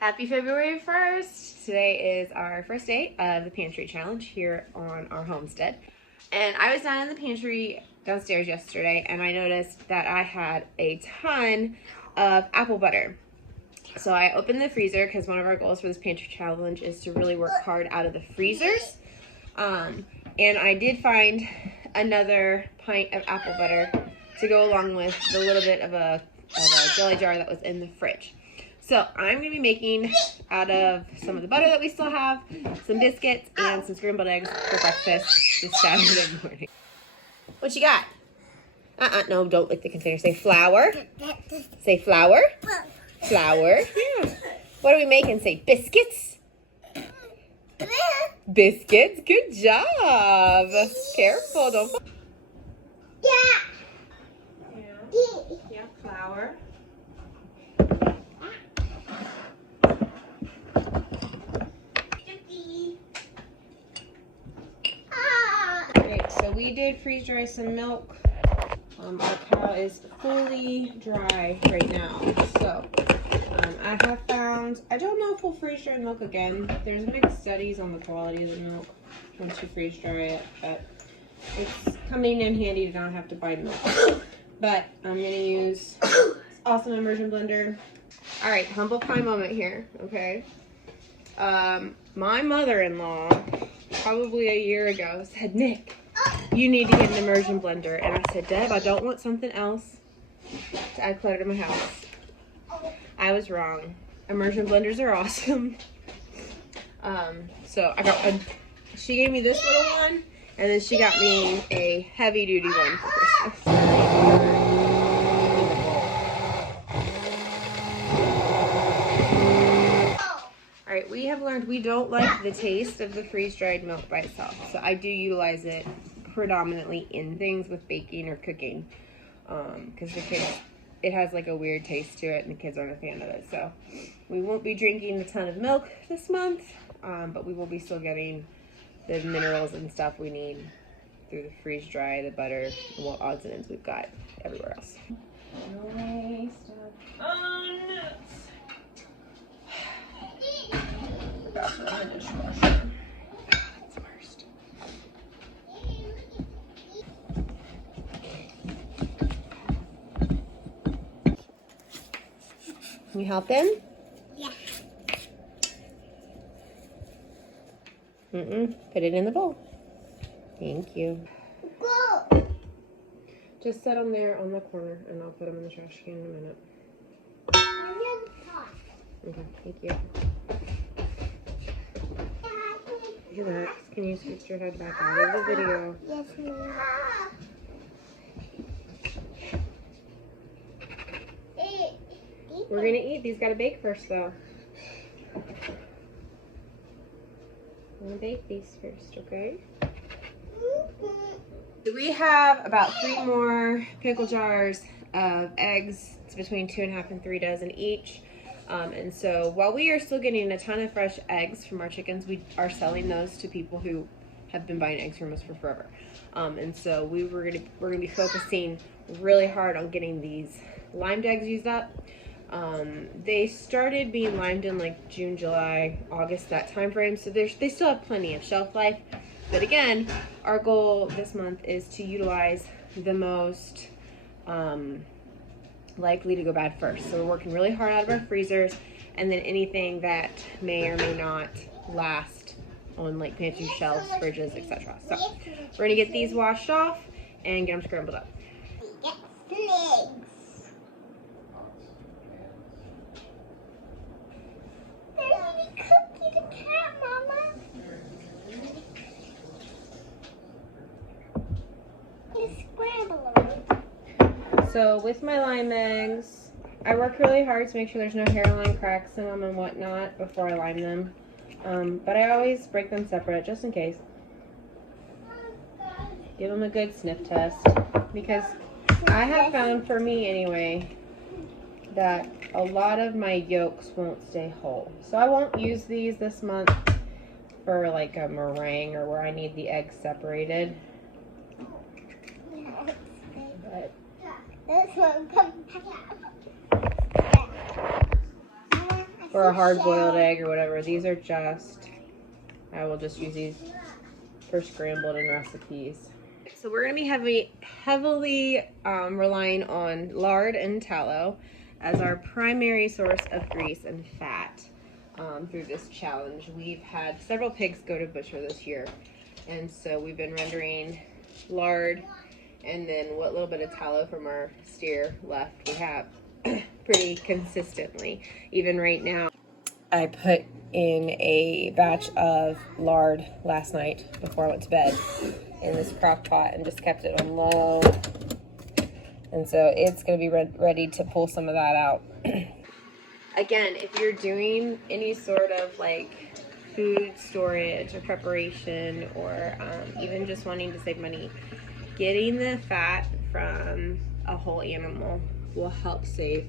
Happy February 1st! Today is our first day of the Pantry Challenge here on our homestead. And I was down in the pantry downstairs yesterday and I noticed that I had a ton of apple butter. So I opened the freezer because one of our goals for this Pantry Challenge is to really work hard out of the freezers. And I did find another pint of apple butter to go along with the little bit of a jelly jar that was in the fridge. So I'm going to be making, out of some of the butter that we still have, some biscuits and some scrambled eggs for breakfast this Saturday morning. What you got? No, don't lick the container. Say flour. Say flour. Flour. Yeah. What are we making? Say biscuits. Biscuits. Good job. Careful. Don't fall. Yeah, flour. Alright, so we did freeze dry some milk. Our cow is fully dry right now. So I have found, I don't know if we'll freeze dry milk again. There's been studies on the quality of the milk once you freeze dry it, but it's coming in handy to not have to buy milk. But I'm going to use this awesome immersion blender. Alright, humble pie moment here, okay? My mother-in-law, probably a year ago, said, Nick, you need to get an immersion blender. And I said, Deb, I don't want something else to add clutter to my house. I was wrong. Immersion blenders are awesome. So I got she gave me this little one, and then she got me a heavy-duty one for Christmas. Alright, we have learned we don't like the taste of the freeze-dried milk by itself. So I do utilize it predominantly in things with baking or cooking. Because the kids, it has like a weird taste to it and the kids aren't a fan of it. So we won't be drinking a ton of milk this month. But we will be still getting the minerals and stuff we need through the freeze-dry, the butter, and what odds and ends we've got everywhere else. No waste of nuts. That's the dishwasher. That's the worst. Can you help him? Yeah. Put it in the bowl. Thank you. Go. Just set them there on the corner, and I'll put them in the trash can in a minute. Okay, thank you. Relax. Can you scoot your head back out of the video? Yes, ma'am. We're gonna eat. These gotta bake first, though. I'm gonna bake these first, okay? We have about 3 more pickle jars of eggs. It's between 2.5 and 3 dozen each. And so while we are still getting a ton of fresh eggs from our chickens, we are selling those to people who have been buying eggs from us for forever. And so we're gonna be focusing really hard on getting these limed eggs used up. They started being limed in like June, July, August, that time frame. So they still have plenty of shelf life. But again, our goal this month is to utilize the most likely to go bad first. So we're working really hard out of our freezers, and then anything that may or may not last on like pantry shelves, fridges, etc. So we're gonna get these washed off and get them scrambled up. Get legs. There's a cookie to cat, Mama. Scramble them. So with my lime eggs, I work really hard to make sure there's no hairline cracks in them and whatnot before I lime them. But I always break them separate just in case. Give them a good sniff test, because I have found, for me anyway, that a lot of my yolks won't stay whole. So I won't use these this month for like a meringue or where I need the eggs separated. But this one comes. or a hard-boiled egg or whatever. These are just, I will just use these for scrambled and recipes. So we're going to be heavily relying on lard and tallow as our primary source of grease and fat through this challenge. We've had several pigs go to butcher this year, and so we've been rendering lard, and then what little bit of tallow from our steer left we have pretty consistently. Even right now, I put in a batch of lard last night before I went to bed in this crock pot and just kept it on low. And so it's going to be ready to pull some of that out. Again, if you're doing any sort of like food storage or preparation, or even just wanting to save money, getting the fat from a whole animal will help save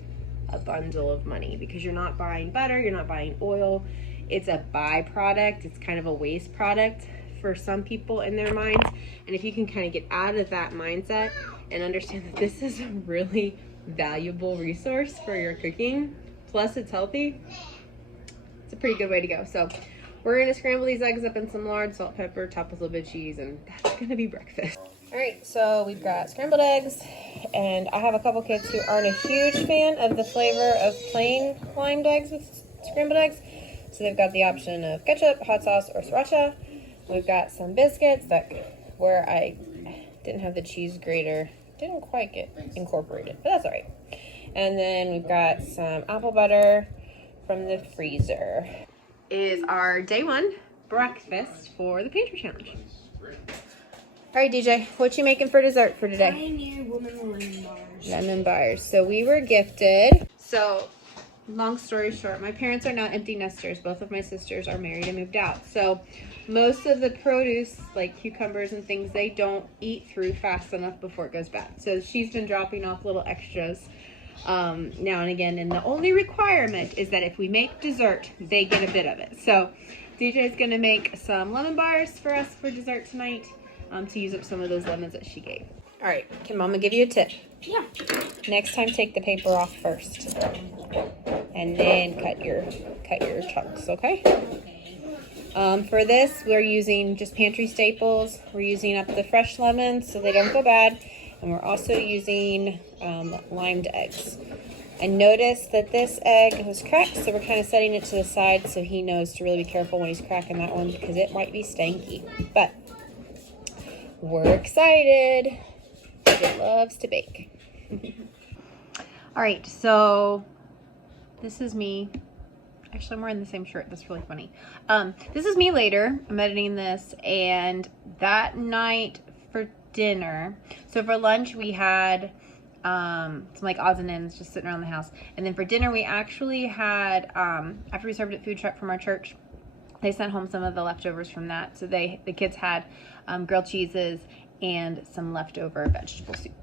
a bundle of money, because you're not buying butter, you're not buying oil. It's a byproduct. It's kind of a waste product for some people in their minds. And if you can kind of get out of that mindset and understand that this is a really valuable resource for your cooking, plus it's healthy, it's a pretty good way to go. So we're gonna scramble these eggs up in some lard, salt, pepper, top with a little bit of cheese, and that's gonna be breakfast. All right, so we've got scrambled eggs, and I have a couple kids who aren't a huge fan of the flavor of plain limed eggs with scrambled eggs. So they've got the option of ketchup, hot sauce, or sriracha. We've got some biscuits that where I didn't have the cheese grater, didn't quite get incorporated, but that's all right. And then we've got some apple butter from the freezer. Is our day one breakfast for the Pantry Challenge. All right, DJ, what you making for dessert for today? Pioneer woman lemon bars. Lemon bars. So we were gifted. So long story short, my parents are now empty nesters. Both of my sisters are married and moved out. So most of the produce, like cucumbers and things, they don't eat through fast enough before it goes bad. So she's been dropping off little extras now and again. And the only requirement is that if we make dessert, they get a bit of it. So DJ's going to make some lemon bars for us for dessert tonight. To use up some of those lemons that she gave. All right, can Mama give you a tip? Yeah. Next time, take the paper off first, and then cut your chunks. Okay. For this, we're using just pantry staples. We're using up the fresh lemons so they don't go bad, and we're also using limed eggs. I noticed that this egg was cracked, so we're kind of setting it to the side so he knows to really be careful when he's cracking that one, because it might be stanky. But we're excited. It loves to bake. All right, so this is me. Actually, I'm wearing the same shirt. That's really funny. This is me later. I'm editing this, and that night for dinner. So for lunch we had some like odds and ends just sitting around the house, and then for dinner we actually had after we served at food truck from our church, they sent home some of the leftovers from that. So the kids had grilled cheeses and some leftover vegetable soup.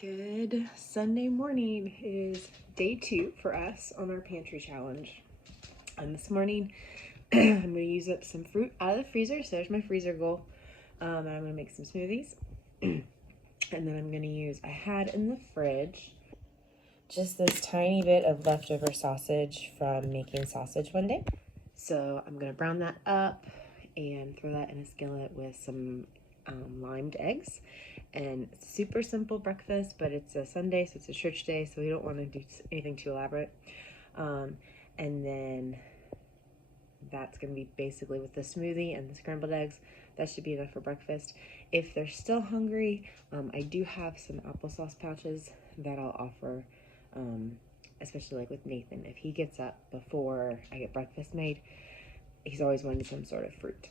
Good Sunday morning. It is day 2 for us on our pantry challenge. And this morning, I'm going to use up some fruit out of the freezer. So there's my freezer goal. And I'm going to make some smoothies. And then I'm going to use, I had in the fridge just this tiny bit of leftover sausage from making sausage one day. So I'm going to brown that up and throw that in a skillet with some limed eggs. And it's a super simple breakfast, but it's a Sunday, so it's a church day, so we don't want to do anything too elaborate. And then that's going to be basically with the smoothie and the scrambled eggs. That should be enough for breakfast. If they're still hungry, I do have some applesauce pouches that I'll offer, especially like with Nathan. If he gets up before I get breakfast made, he's always wanted some sort of fruit.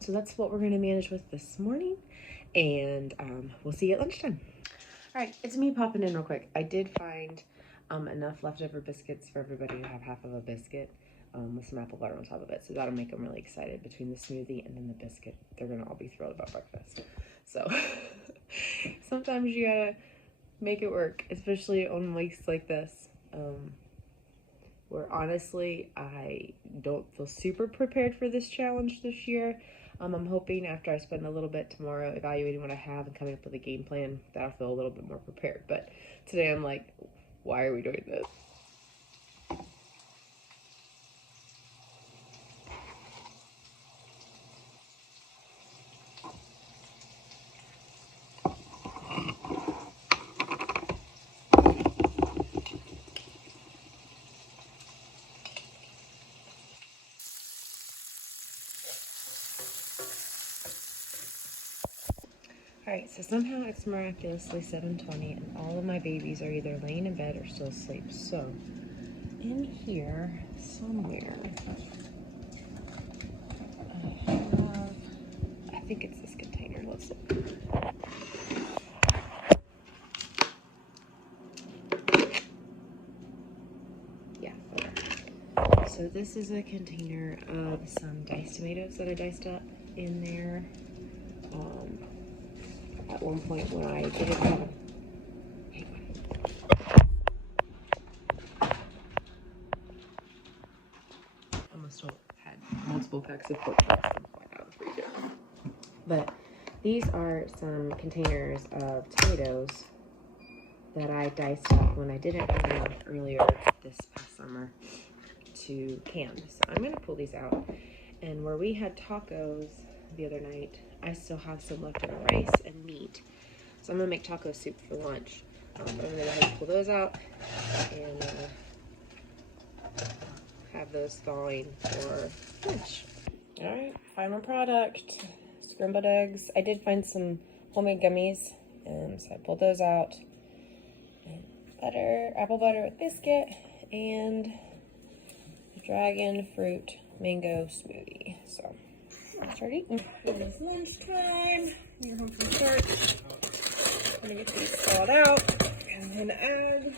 So that's what we're going to manage with this morning, and we'll see you at lunchtime. All right, it's me popping in real quick. I did find enough leftover biscuits for everybody to have half of a biscuit with some apple butter on top of it. So that'll make them really excited. Between the smoothie and then the biscuit, they're going to all be thrilled about breakfast. So sometimes you gotta make it work, especially on weeks like this. where honestly, I don't feel super prepared for this challenge this year. I'm hoping after I spend a little bit tomorrow evaluating what I have and coming up with a game plan that I'll feel a little bit more prepared. But today I'm like, why are we doing this? Alright, so somehow it's miraculously 7:20 and all of my babies are either laying in bed or still asleep. So, in here somewhere, I think it's this container. Let's look. Yeah, okay. So this is a container of some diced tomatoes that I diced up in there. At one point when I didn't have almost had multiple packs of pork chops out of the freezer. But these are some containers of tomatoes that I diced up when I didn't have enough earlier this past summer to can. So I'm gonna pull these out. And where we had tacos the other night, I still have some leftover rice and meat. So I'm gonna make taco soup for lunch. But I'm gonna go ahead and pull those out and have those thawing for lunch. All right, final product, scrambled eggs. I did find some homemade gummies, so I pulled those out. And butter, apple butter with biscuit, and the dragon fruit mango smoothie. So let's start eating. It is lunchtime. We're home from church. I'm gonna get these thawed out and then add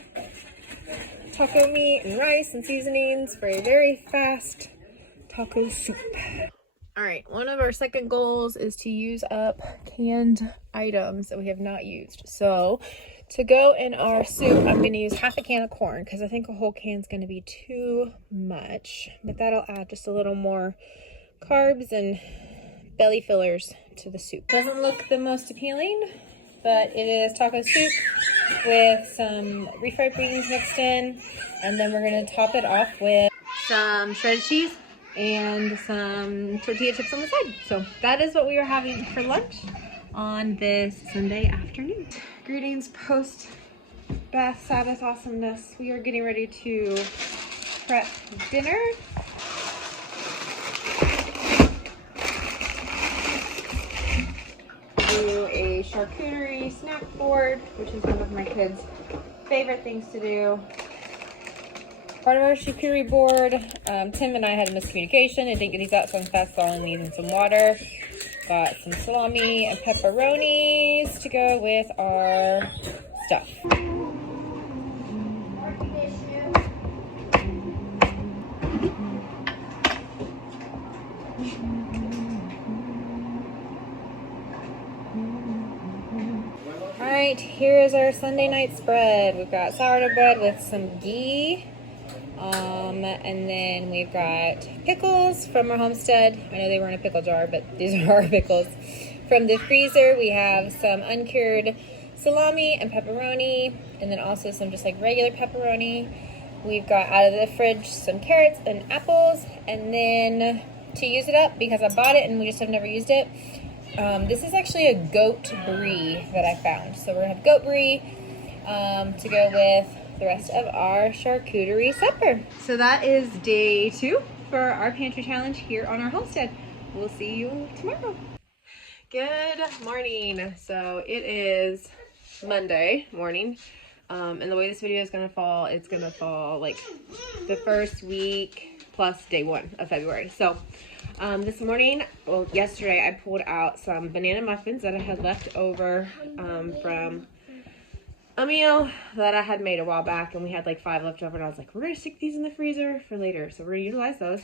taco meat and rice and seasonings for a very fast taco soup. All right, one of our second goals is to use up canned items that we have not used. So to go in our soup, I'm gonna use half a can of corn because I think a whole can is gonna be too much, but that'll add just a little more carbs and belly fillers to the soup. Doesn't look the most appealing, but it is taco soup with some refried beans mixed in, and then we're gonna top it off with some shredded cheese and some tortilla chips on the side. So that is what we are having for lunch on this Sunday afternoon. Greetings post Bath Sabbath awesomeness. We are getting ready to prep dinner. Do a charcuterie snack board, which is one of my kids' favorite things to do. Part of our charcuterie board, Tim and I had a miscommunication. I didn't get these out, so I'm fast thawing these in some water. Got some salami and pepperonis to go with our stuff. Alright, here is our Sunday night spread. We've got sourdough bread with some ghee. And then we've got pickles from our homestead. I know they were in a pickle jar, but these are our pickles. From the freezer, we have some uncured salami and pepperoni, and then also some just like regular pepperoni. We've got out of the fridge some carrots and apples, and then to use it up, because I bought it and we just have never used it, this is actually a goat brie that I found. So we're gonna have goat brie to go with the rest of our charcuterie supper. So that is day 2 for our pantry challenge here on our homestead. We'll see you tomorrow. Good morning. So it is Monday morning, and the way this video is gonna fall, it's gonna fall like the first week plus day 1 of February. So this morning, well, yesterday I pulled out some banana muffins that I had left over from a meal that I had made a while back, and we had like 5 left over, and I was like, we're gonna stick these in the freezer for later, so we're gonna utilize those.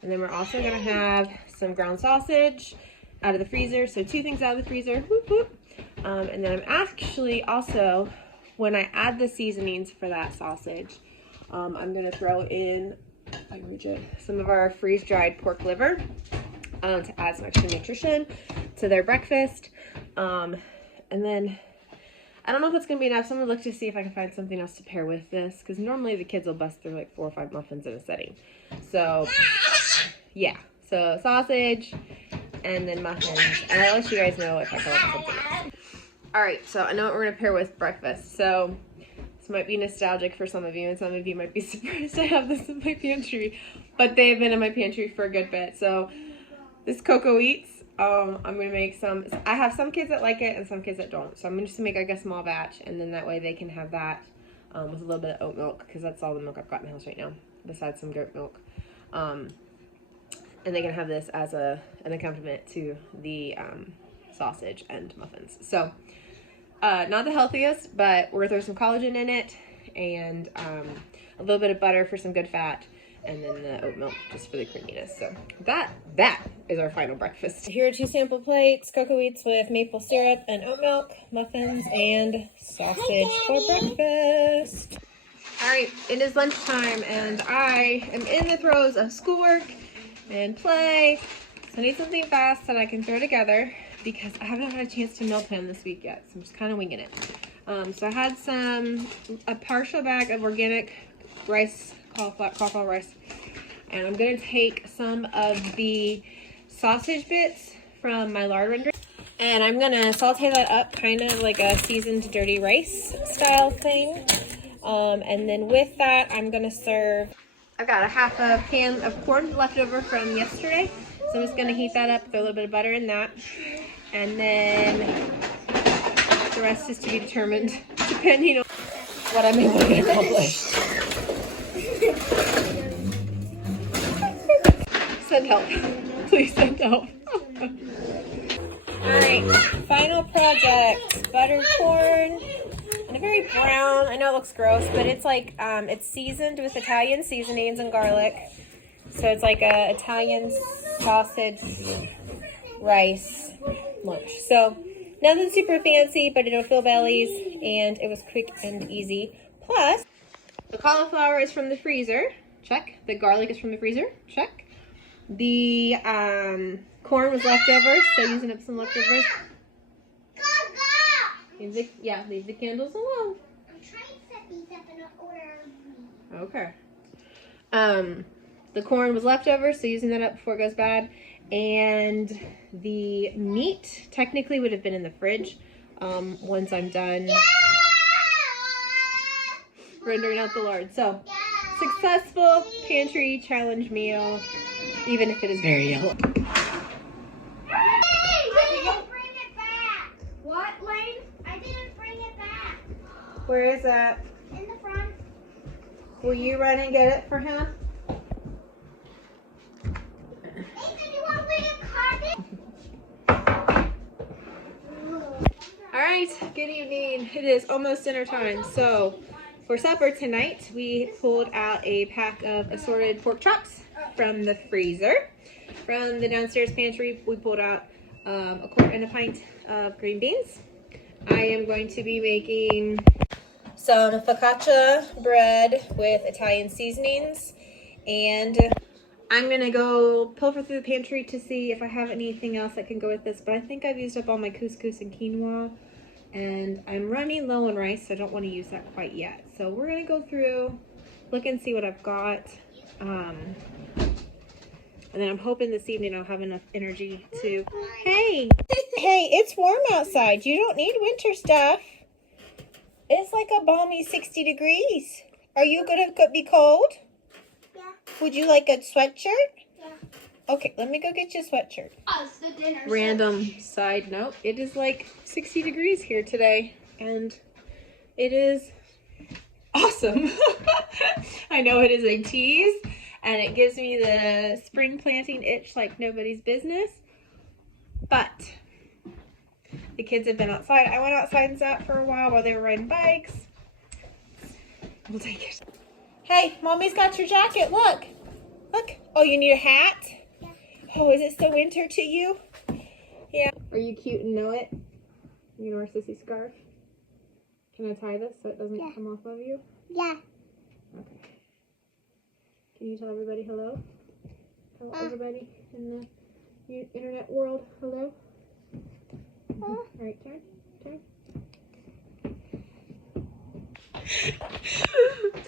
And then we're also gonna have some ground sausage out of the freezer, so 2 things out of the freezer. Whoop, whoop. And then I'm actually also, when I add the seasonings for that sausage, I'm gonna throw in, if I can reach it, some of our freeze-dried pork liver to add some extra nutrition to their breakfast. And then I don't know if it's gonna be enough, so I'm gonna look to see if I can find something else to pair with this, because normally the kids will bust through like 4 or 5 muffins in a setting. So yeah, so sausage and then muffins, and I'll let you guys know if I come up with something else. All right, so I know what we're gonna pair with breakfast. So this might be nostalgic for some of you, and some of you might be surprised I have this in my pantry, but they've been in my pantry for a good bit. So this Cocoa Eats, I'm gonna make some. I have some kids that like it and some kids that don't. So I'm gonna just make like a small batch, and then that way they can have that with a little bit of oat milk, because that's all the milk I've got in the house right now, besides some goat milk. And they can have this as an accompaniment to the sausage and muffins. So not the healthiest, but we're gonna throw some collagen in it, and a little bit of butter for some good fat, and then the oat milk just for the creaminess. So that is our final breakfast. Here are 2 sample plates: Cocoa Eats with maple syrup and oat milk, muffins, and sausage for breakfast. All right, it is lunchtime, and I am in the throes of schoolwork and play. So I need something fast that I can throw together, because I haven't had a chance to meal plan this week yet, so I'm just kind of winging it. So I had a partial bag of organic rice, cauliflower rice, and I'm gonna take some of the sausage bits from my lard rendering, and I'm gonna saute that up kind of like a seasoned dirty rice style thing. And then with that, I'm gonna serve, I've got a half a pan of corn left over from yesterday, so I'm just gonna heat that up, throw a little bit of butter in that, and then the rest is to be determined depending on what I'm able to get accomplished. Send help. Please send help. Alright, final project. Buttered corn. And a very brown, I know it looks gross, but it's like, it's seasoned with Italian seasonings and garlic. So it's like a Italian sausage rice lunch. So nothing super fancy, but it'll fill bellies, and it was quick and easy. Plus, the cauliflower is from the freezer. Check. The garlic is from the freezer. Check. The corn was leftover, so using up some leftovers. Leave the candles alone. I'm trying to set these up in order. Okay. The corn was leftover, so using that up before it goes bad. And the meat technically would have been in the fridge once I'm done rendering out the lard. So, successful pantry challenge meal, even if it is very yellow. Where is that? In the front. Will you run and get it for him? Nathan, you want me to carve it? Alright, good evening. It is almost dinner time. So, for supper tonight, we pulled out a pack of assorted pork chops from the freezer. From the downstairs pantry, we pulled out a quart and a pint of green beans. I am going to be making some focaccia bread with Italian seasonings, and I'm gonna go pilfer through the pantry to see if I have anything else that can go with this, but I think I've used up all my couscous and quinoa, and I'm running low on rice, so I don't want to use that quite yet. So we're gonna go through, look and see what I've got, and then I'm hoping this evening I'll have enough energy to, hey, it's warm outside. You don't need winter stuff. It's like a balmy 60 degrees. Are you going to be cold? Yeah. Would you like a sweatshirt? Yeah. Okay, let me go get you a sweatshirt. Us, the dinner. Random side note, it is like 60 degrees here today, and it is awesome. I know it is a tease, and it gives me the spring planting itch like nobody's business, but the kids have been outside. I went outside and sat for a while they were riding bikes. We'll take it. Hey, Mommy's got your jacket. Look. Look. Oh, you need a hat? Yeah. Oh, is it still winter to you? Yeah. Are you cute and know it? You gonna wear Sissy's scarf? Can I tie this so it doesn't come off of you? Yeah. Okay. Can you tell everybody hello? Tell everybody in the internet world hello. All right, turn.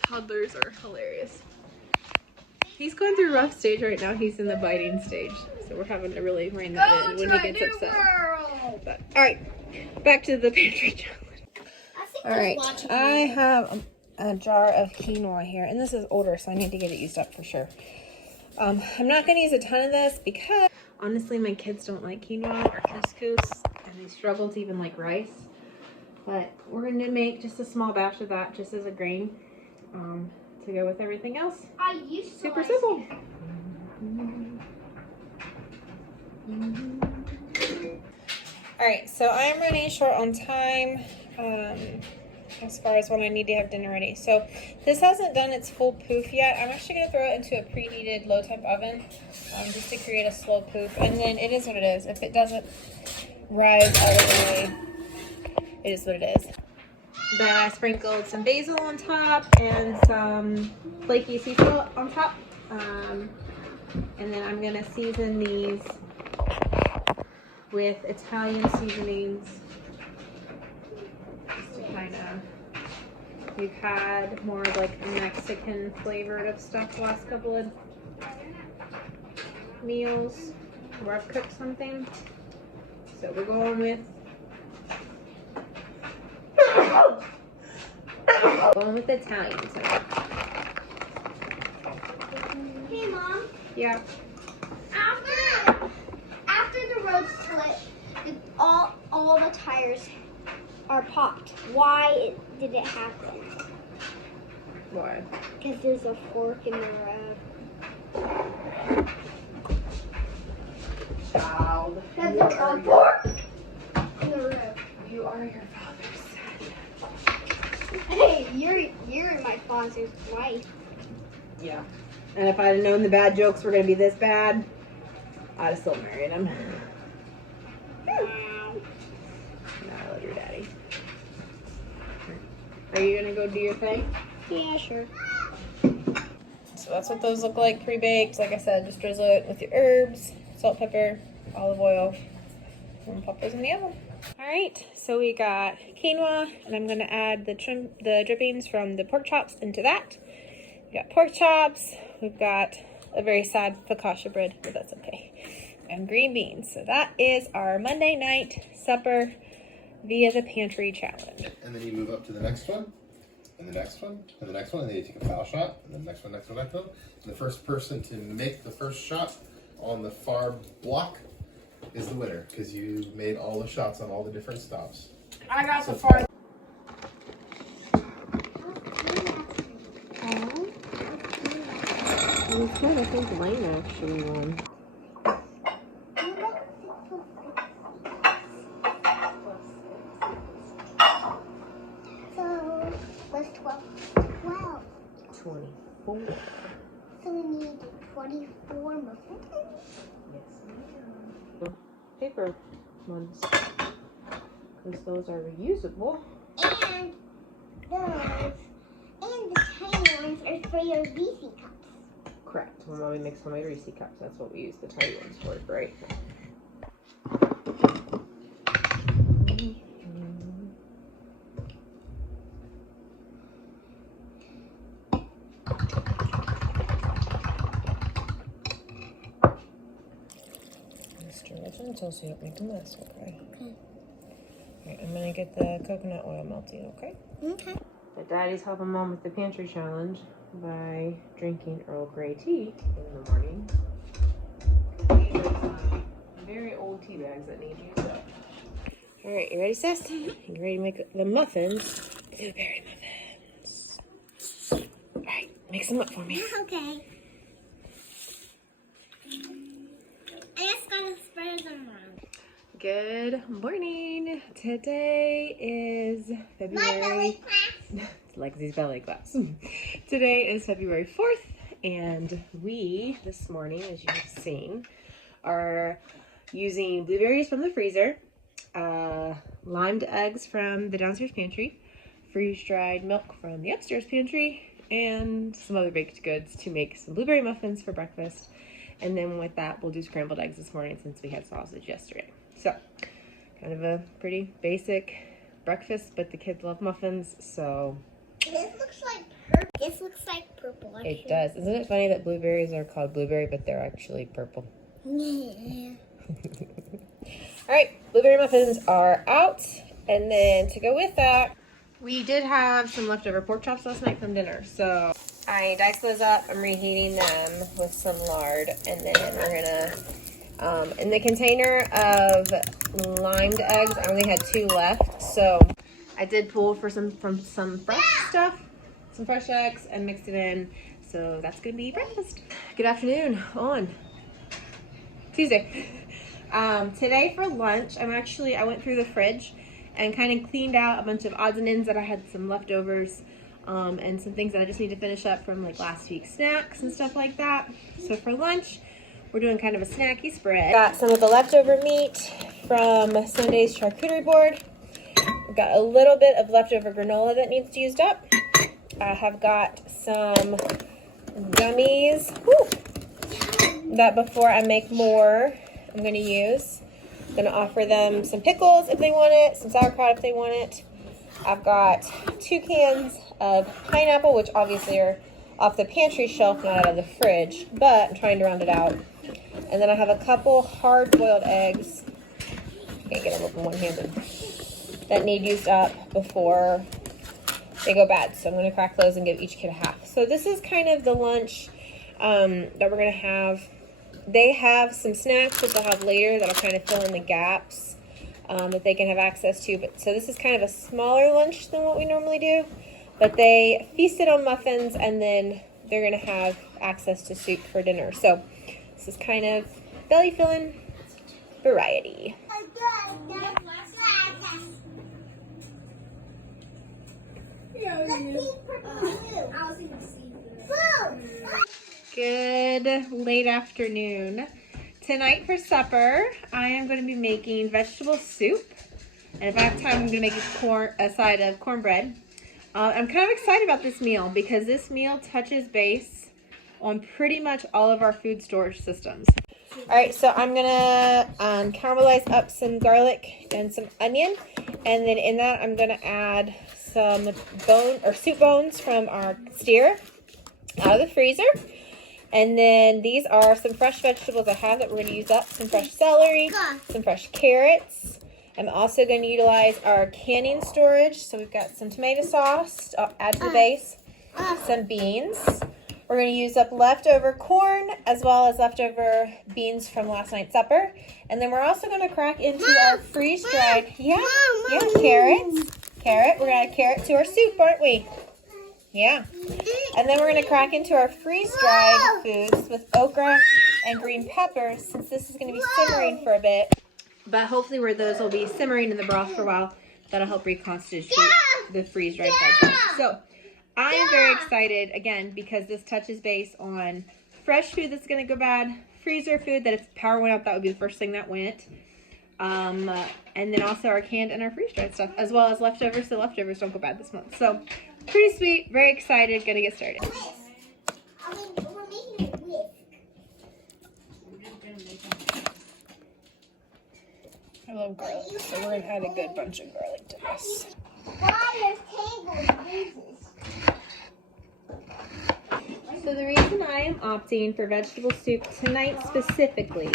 Toddlers are hilarious. He's going through a rough stage right now. He's in the biting stage, so we're having to really rein that in when he gets upset. But, all right, back to the pantry challenge. All right, I have a jar of quinoa here, and this is older, so I need to get it used up for sure. I'm not going to use a ton of this because honestly, my kids don't like quinoa or couscous, and they struggle to even like rice. But we're going to make just a small batch of that, just as a grain, to go with everything else. Super simple. All right, so I'm running short on time as far as when I need to have dinner ready. So this hasn't done its full poof yet. I'm actually going to throw it into a preheated low temp oven just to create a slow poof. And then it is what it is. If it doesn't rise all the way, it is what it is. Then I sprinkled some basil on top and some flaky sea salt on top. And then I'm going to season these with Italian seasonings. Just to kind of, we've had more of like Mexican flavored of stuff the last couple of meals where I've cooked something. So we're going with Italian today. Hey, Mom. Yeah. After the road split, all the tires are popped. Why did it happen? Why? Because there's a fork in the road. Child. There's a fork in the road. You are your father's son. Hey, you're my father's wife. Yeah. And if I'd have known the bad jokes were going to be this bad, I'd have still married him. Wow. No, I love your daddy. Are you going to go do your thing? Yeah, sure. So that's what those look like pre-baked. Like I said, just drizzle it with your herbs, salt, pepper, olive oil, and pop those in the oven. All right, so we got quinoa, and I'm going to add the drippings from the pork chops into that. We got pork chops. We've got a very sad focaccia bread, but that's okay. And green beans. So that is our Monday night supper via the pantry challenge. And then you move up to the next one, and the next one, and the next one, and then you take a foul shot, and then next one. And the first person to make the first shot on the far block is the winner, because you made all the shots on all the different stops. I got the far. It was good. I think Lane actually won. So, what's 12? 12. 24. So we need 24 muffins? Yes, paper ones. Because those are reusable. And the tiny ones are for your Reese cups. Correct. When Mommy makes homemade Reese cups, that's what we use the tiny ones for, right? Stir it until so you don't make a mess, okay? Okay. Alright, I'm gonna get the coconut oil melting, okay? Okay. But Daddy's helping Mom with the pantry challenge by drinking Earl Grey tea in the morning. These are some very old tea bags that need used up. Alright, you ready, Sis? You ready to make the muffins? Blueberry muffins. Alright, mix them up for me. Okay. I just gotta spread them around. Good morning. Today is My February. belly class. Legacy's belly class. Today is February 4th, and we, this morning, as you have seen, are using blueberries from the freezer, limed eggs from the downstairs pantry, freeze-dried milk from the upstairs pantry, and some other baked goods to make some blueberry muffins for breakfast. And then with that, we'll do scrambled eggs this morning since we had sausage yesterday. So, kind of a pretty basic breakfast, but the kids love muffins, so. This looks like purple. It does. Isn't it funny that blueberries are called blueberry, but they're actually purple? Yeah. All right, blueberry muffins are out. And then to go with that, we did have some leftover pork chops last night from dinner. So I diced those up. I'm reheating them with some lard. And then we're gonna, in the container of limed eggs, I only had 2 left. So I did pull from some fresh stuff, some fresh eggs, and mixed it in. So that's gonna be breakfast. Good afternoon on Tuesday. Today for lunch, I went through the fridge and kind of cleaned out a bunch of odds and ends that I had some leftovers, and some things that I just need to finish up from like last week's snacks and stuff like that. So for lunch, we're doing kind of a snacky spread. Got some of the leftover meat from Sunday's charcuterie board. We've got a little bit of leftover granola that needs used up. I have got some gummies that before I make more, I'm going to use. I'm going to offer them some pickles if they want it, some sauerkraut if they want it. I've got 2 cans of pineapple, which obviously are off the pantry shelf, not out of the fridge, but I'm trying to round it out. And then I have a couple hard-boiled eggs. Can't get them open one-handed. That need used up before they go bad. So I'm going to crack those and give each kid a half. So this is kind of the lunch that we're going to have. They have some snacks that they'll have later that'll kind of fill in the gaps that they can have access to. But so this is kind of a smaller lunch than what we normally do. But they feasted on muffins, and then they're going to have access to soup for dinner. So this is kind of belly-filling variety. Good late afternoon. Tonight for supper, I am going to be making vegetable soup. And if I have time, I'm going to make a side of cornbread. I'm kind of excited about this meal because this meal touches base on pretty much all of our food storage systems. All right, so I'm going to caramelize up some garlic and some onion. And then in that, I'm going to add some soup bones from our steer out of the freezer. And then these are some fresh vegetables I have that we're going to use up. Some fresh celery, some fresh carrots. I'm also going to utilize our canning storage. So we've got some tomato sauce to add to the base, some beans. We're going to use up leftover corn as well as leftover beans from last night's supper. And then we're also going to crack into our freeze-dried, carrots. We're going to add carrot to our soup, aren't we? Yeah. And then we're going to crack into our freeze-dried foods with okra and green peppers, since this is going to be simmering for a bit. But hopefully where those will be simmering in the broth for a while, that'll help reconstitute the freeze-dried veggies. So I am very excited, again, because this touches base on fresh food that's going to go bad, freezer food that if power went out, that would be the first thing that went. And then also our canned and our freeze-dried stuff, as well as leftovers, so leftovers don't go bad this month. So pretty sweet, very excited, gonna get started. We're making it whisk. I love garlic, so we're gonna add a good bunch of garlic to this. Why there's tangles and So the reason I am opting for vegetable soup tonight specifically,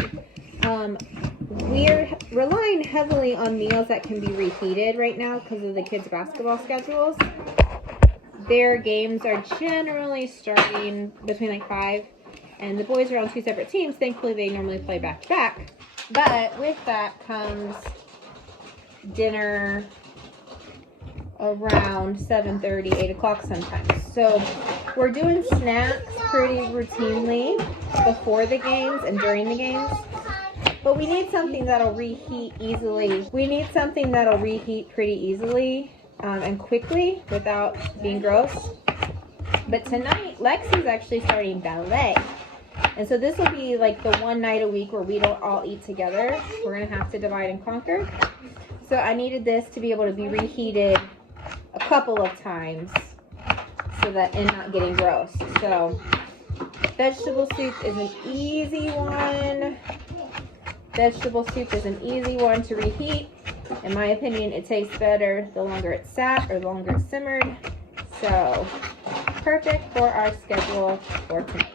we're relying heavily on meals that can be reheated right now because of the kids' basketball schedules. Their games are generally starting between like 5, and the boys are on 2 separate teams. Thankfully, they normally play back to back. But with that comes dinner around 7:30, 8 o'clock sometimes. So we're doing snacks pretty routinely before the games and during the games. But we need something that'll reheat easily. We need something that'll reheat pretty easily and quickly without being gross. But tonight, Lexi's actually starting ballet. And so this will be like the one night a week where we don't all eat together. We're going to have to divide and conquer. So I needed this to be able to be reheated a couple of times so that and not getting gross. So vegetable soup is an easy one. Vegetable soup is an easy one to reheat. In my opinion, it tastes better the longer it's sat or the longer it's simmered. So perfect for our schedule for tonight.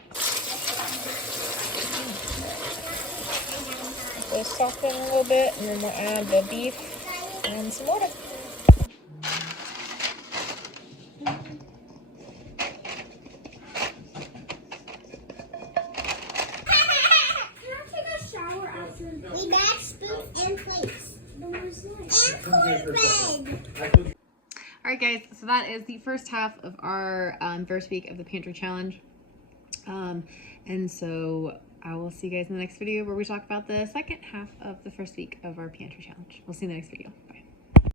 We'll soften a little bit and then we'll add the beef and some water. We got spoons and plates. And cornbread. Alright guys, so that is the first half of our first week of the Pantry Challenge. And so I will see you guys in the next video where we talk about the second half of the first week of our Pantry Challenge. We'll see you in the next video. Bye.